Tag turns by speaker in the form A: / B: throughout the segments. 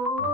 A: Oh.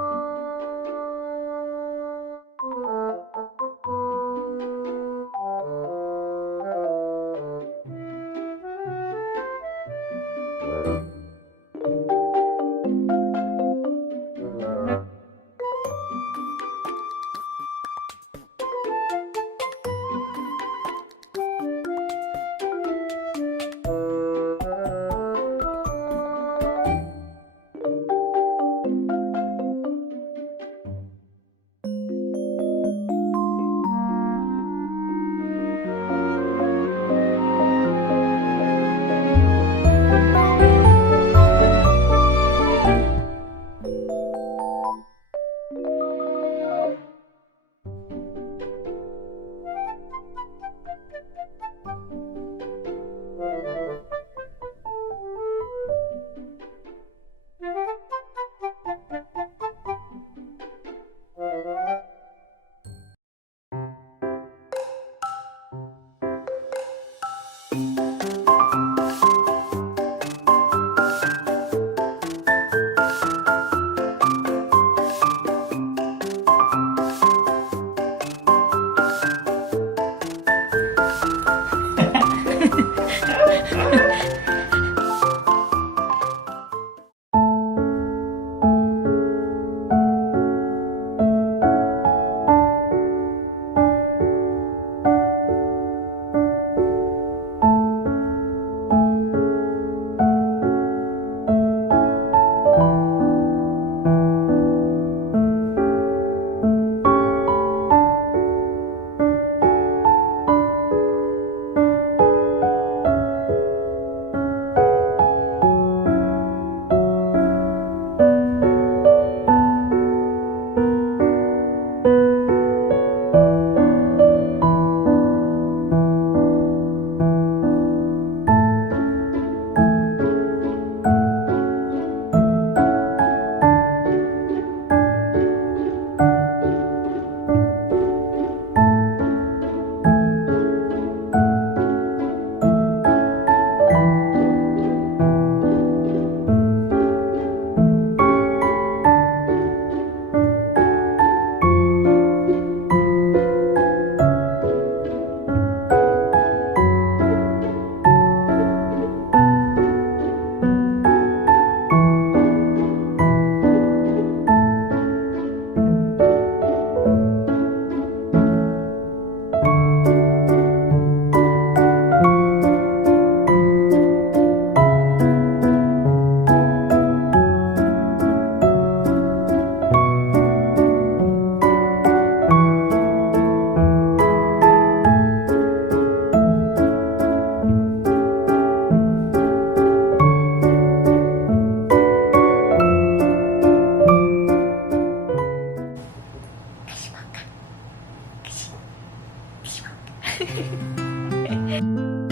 B: Bye.